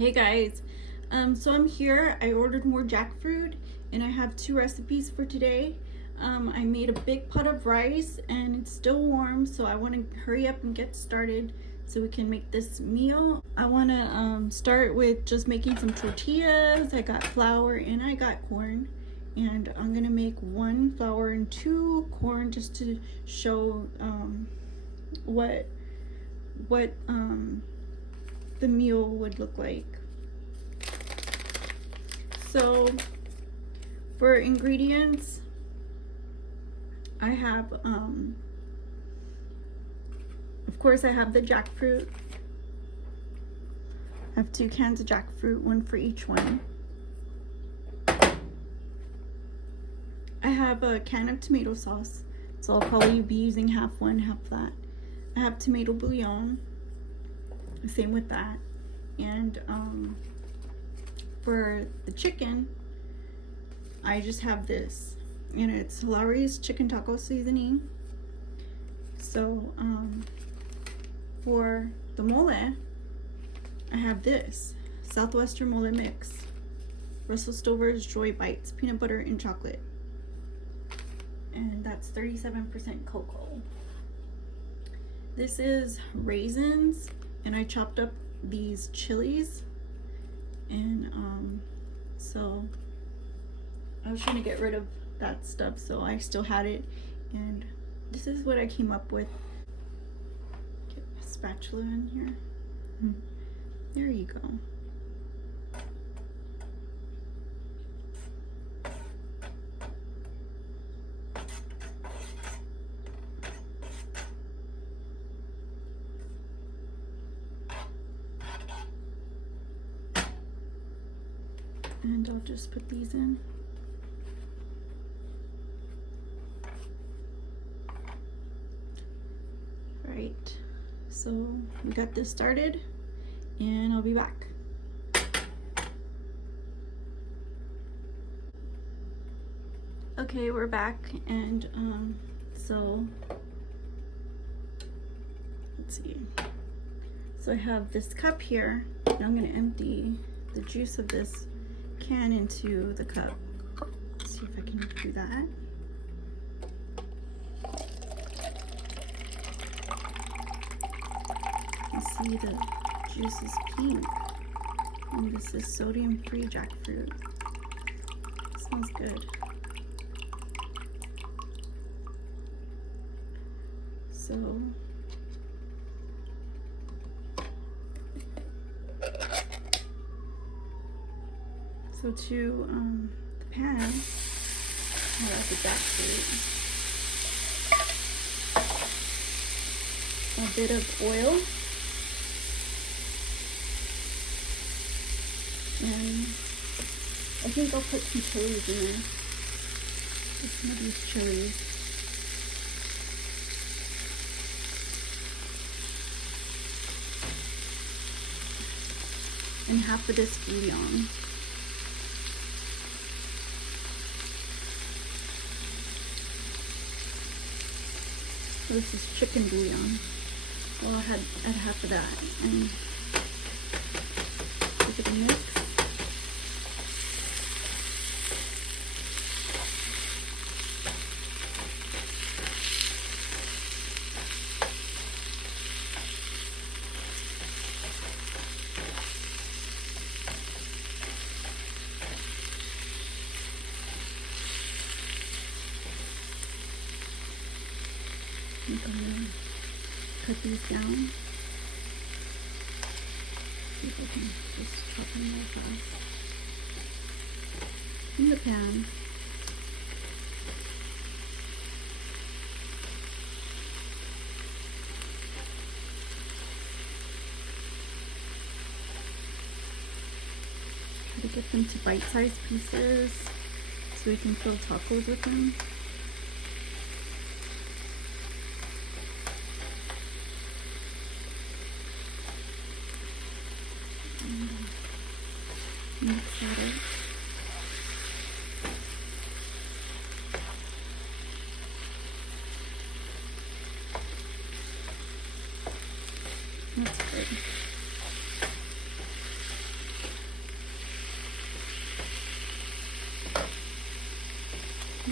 Hey guys, so I'm here. I ordered more jackfruit and I have 2 recipes for today. I made a big pot of rice and it's still warm, so I want to hurry up and get started so we can make this meal. I want to start with just making some tortillas. I got flour and I got corn, and I'm gonna make 1 flour and 2 corn just to show what the meal would look like. So for ingredients, I have of course I have the jackfruit. I have 2 cans of jackfruit, 1 for each one. I have a can of tomato sauce, so I'll probably be using half one, half that. I have tomato bouillon, same with that. And for the chicken, I just have this, and it's Lawry's chicken taco seasoning. So for the mole, I have this Southwestern mole mix, Russell Stover's Joy Bites, peanut butter and chocolate, and that's 37% cocoa. This is raisins, and I chopped up these chilies, and so I was trying to get rid of that stuff, so I still had it, and this is what I came up with. Get a spatula in here. There you go. And I'll just put these in. Right, so we got this started, and I'll be back. Okay, we're back, and so let's see. So I have this cup here, and I'm gonna empty the juice of this can into the cup. Let's see if I can do that. You see the juice is pink, and this is sodium-free jackfruit. Smells good. So to the pan, I'll add the jackfruit, a bit of oil, and I think I'll put some chilies in there. Just some of these chilies. And half of this bouillon. So this is chicken bouillon. Well, I had half of that, and give it a mix. I'm gonna cut these down. See if I can just chop them real fast. In the pan. Try to get them to bite-sized pieces so we can fill tacos with them. Mix that in. That's good.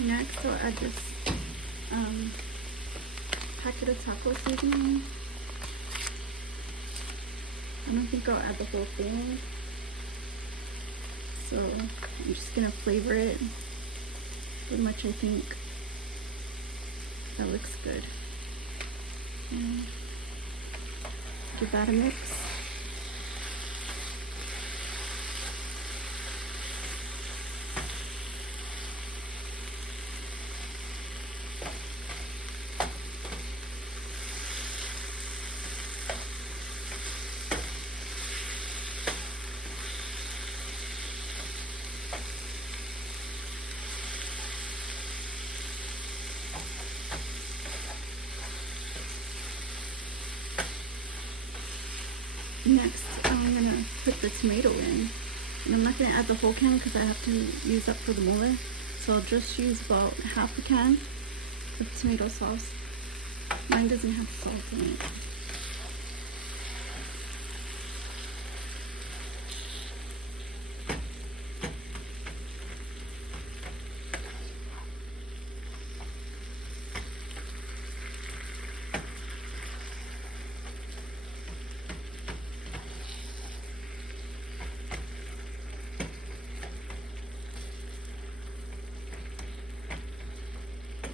Next, I'll add this packet of taco seasoning. I don't think I'll add the whole thing, so I'm just gonna flavor it with much I think that looks good. And give that a mix. Next, I'm gonna put the tomato in, and I'm not gonna add the whole can because I have to use up for the mole. So I'll just use about half a can of tomato sauce. Mine doesn't have salt in it.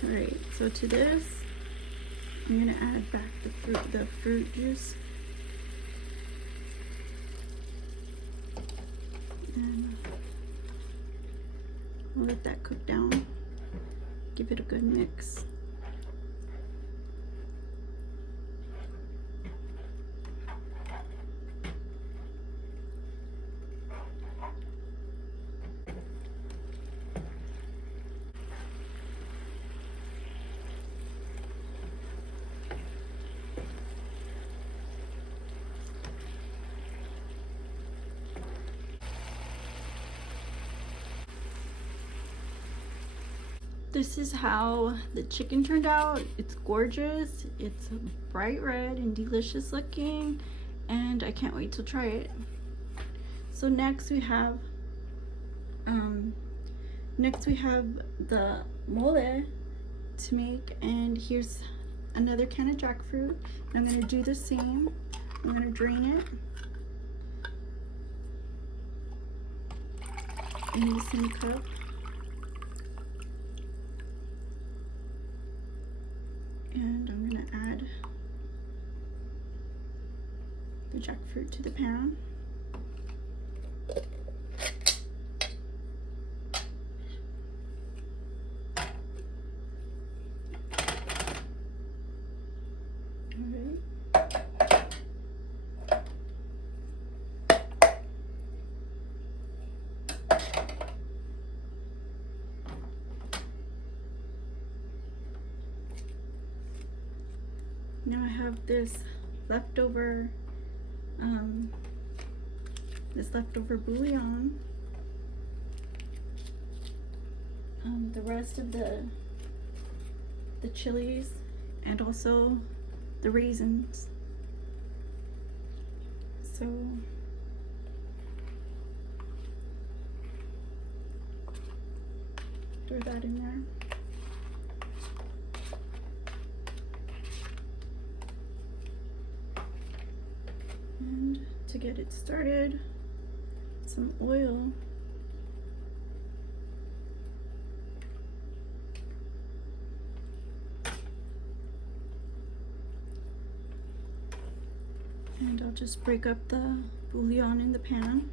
Alright, so to this, I'm gonna add back the fruit juice. And I'll let that cook down. Give it a good mix. This is how the chicken turned out. It's gorgeous. It's bright red and delicious looking, and I can't wait to try it. So next we have the mole to make, and here's another can of jackfruit. I'm gonna do the same. I'm gonna drain it in the same cup. And I'm gonna add the jackfruit to the pan. Now I have this leftover bouillon. The rest of the chilies, and also the raisins. So throw that in there. And to get it started, some oil. And I'll just break up the bouillon in the pan.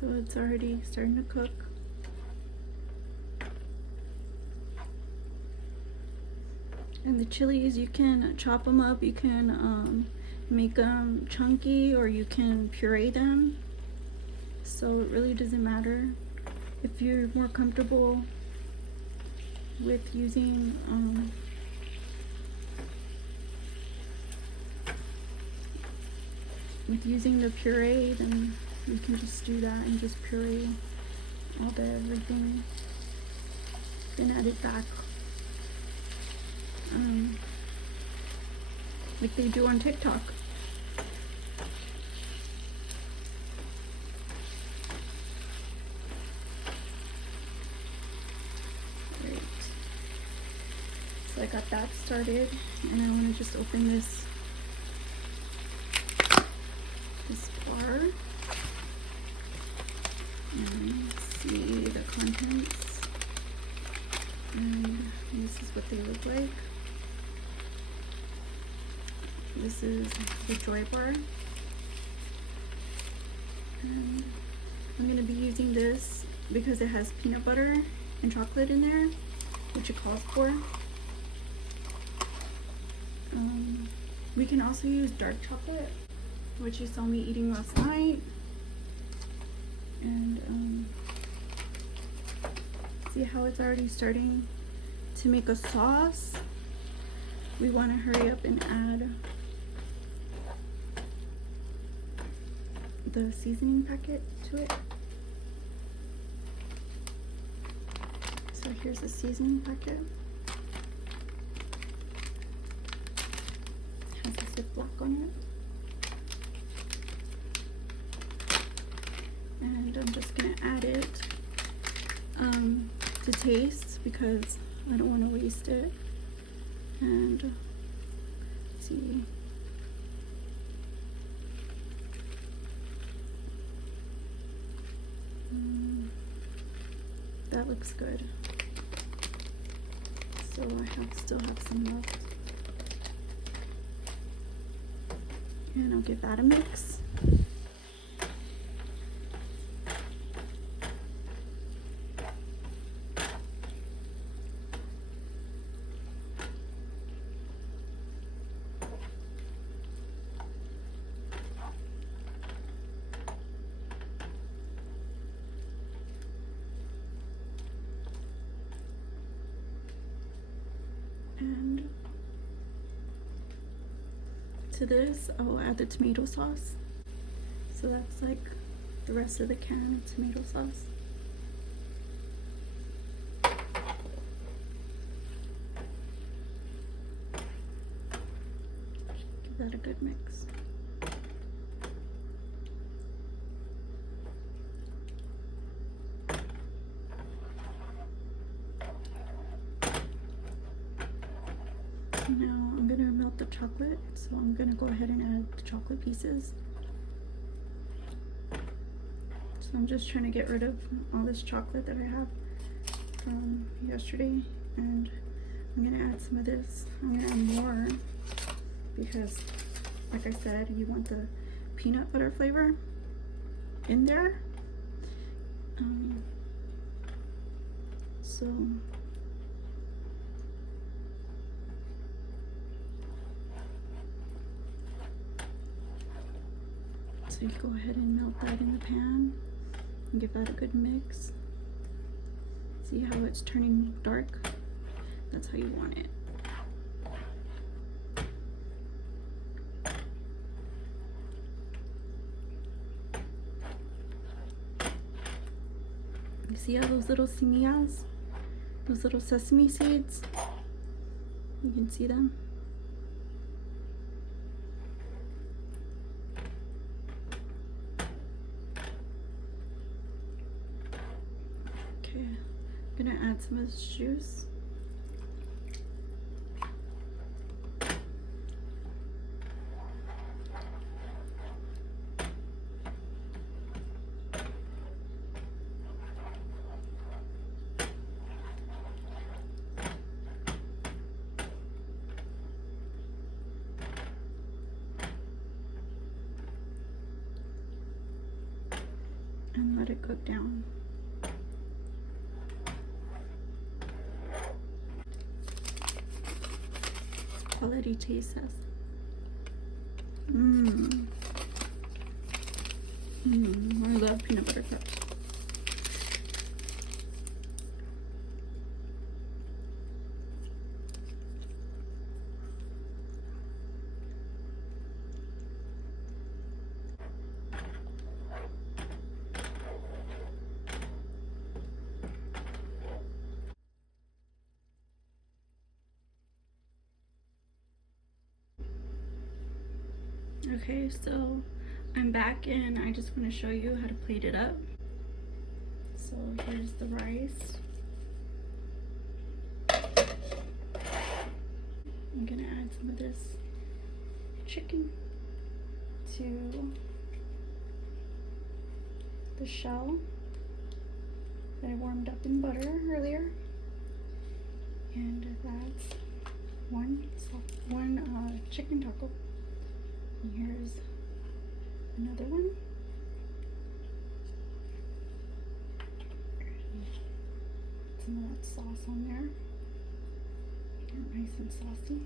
So it's already starting to cook. And the chilies, you can chop them up, you can make them chunky, or you can puree them. So it really doesn't matter. If you're more comfortable with using with using the puree, then you can just do that and just puree all the everything, then add it back like they do on TikTok. Right. So I got that started, and I want to just open this bar and see the contents. And this is what they look like. This is the Joy Bar. And I'm going to be using this because it has peanut butter and chocolate in there, which it calls for. We can also use dark chocolate, which you saw me eating last night. And see how it's already starting to make a sauce. We want to hurry up and add the seasoning packet to it. So here's the seasoning packet. It has a Ziploc on it. And I'm just gonna add it to taste because I don't want to waste it. And let's see. That looks good. So I still have some left. And I'll give that a mix. And to this, I will add the tomato sauce. So that's like the rest of the can of tomato sauce. Give that a good mix. Now I'm going to melt the chocolate, so I'm going to go ahead and add the chocolate pieces. So I'm just trying to get rid of all this chocolate that I have from yesterday, and I'm going to add some of this. I'm going to add more because, like I said, you want the peanut butter flavor in there. So you go ahead and melt that in the pan and give that a good mix. See how it's turning dark? That's how you want it. You see all those little semillas? Those little sesame seeds? You can see them. Okay, I'm gonna add some of this juice. And let it cook down. Quality taste test. I love peanut butter cups. Okay, so I'm back and I just want to show you how to plate it up. So here's the rice. I'm gonna add some of this chicken to the shell that I warmed up in butter earlier. And that's one chicken taco. And here's another one. Some of that sauce on there. Nice and saucy.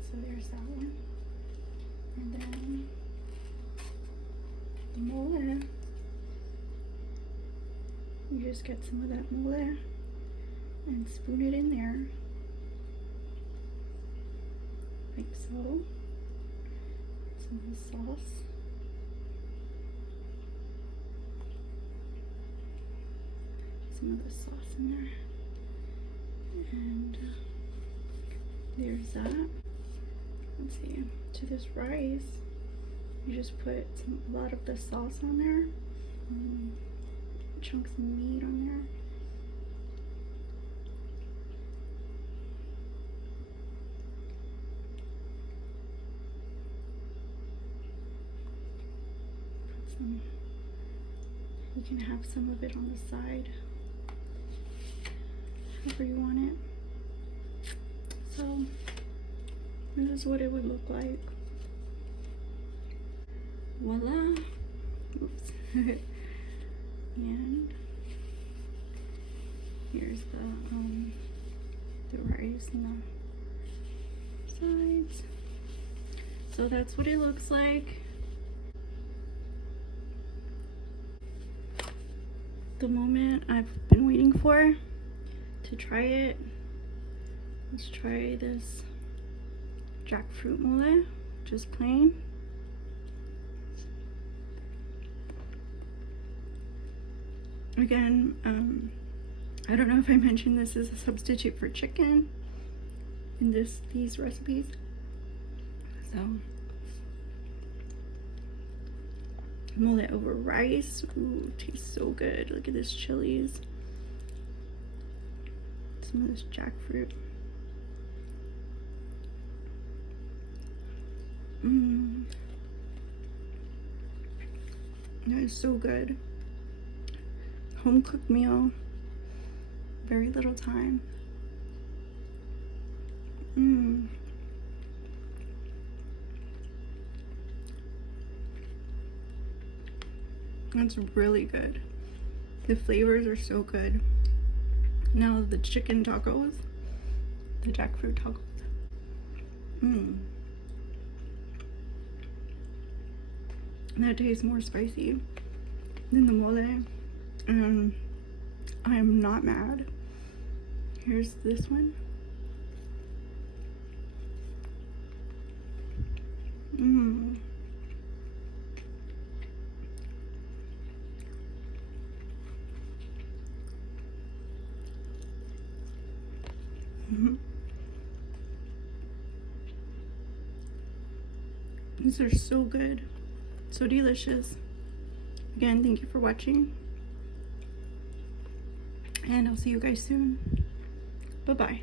So there's that one. And then the mole. You just get some of that mole and spoon it in there. Like so. Some of the sauce. Some of the sauce in there. And there's that. Let's see. To this rice, you just put a lot of the sauce on there. Chunks of meat on there. You can have some of it on the side, however you want it. So this is what it would look like. Voila. Oops. And here's the rice and the sides. So that's what it looks like. The moment I've been waiting for to try it. Let's try this jackfruit mole, just plain. Again, I don't know if I mentioned this is a substitute for chicken in these recipes. So mole over rice. Ooh, tastes so good. Look at this chilies. Some of this jackfruit. That is so good. Home cooked meal. Very little time. That's really good. The flavors are so good. Now the chicken tacos, the jackfruit tacos. That tastes more spicy than the mole, and I am not mad. Here's this one. These are so good, so delicious. Again, thank you for watching, and I'll see you guys soon. Bye-bye.